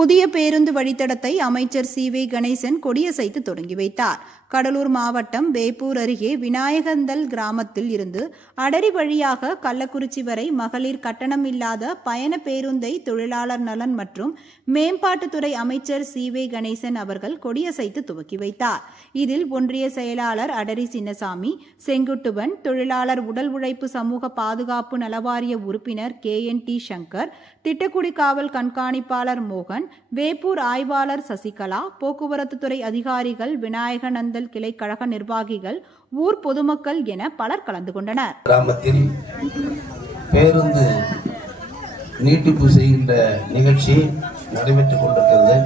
புதிய பேருந்து வழித்தடத்தை அமைச்சர் சி.வே. கணேசன் கொடியசைத்து தொடங்கி வைத்தார். கடலூர் மாவட்டம் வேப்பூர் அருகே விநாயகந்தல் கிராமத்தில் இருந்து அடரி வழியாக கள்ளக்குறிச்சி வரை மகளிர் கட்டணம் இல்லாத பயண பேருந்தை தொழிலாளர் நலன் மற்றும் மேம்பாட்டுத்துறை அமைச்சர் சி.வே. கணேசன் அவர்கள் கொடியசைத்து துவக்கி வைத்தார். இதில் ஒன்றிய செயலாளர் அடரி சின்னசாமி, செங்குட்டுவன், தொழிலாளர் உடல் உழைப்பு சமூக பாதுகாப்பு நலவாரிய உறுப்பினர் KNT சங்கர், திட்டக்குடி காவல் கண்காணிப்பாளர் மோகன், வேப்பூர் ஆய்வாளர் சசிகலா, போக்குவரத்துத்துறை அதிகாரிகள், விநாயகநந்தல் கிளை கழக நிர்வாகிகள், ஊர் பொதுமக்கள் என பலர் கலந்து கொண்டனர். கிராமத்தில் பேருந்து நீட்டிப்பு செய்கின்ற நிகழ்ச்சி நடைபெற்றுக் கொண்டிருக்கிறது.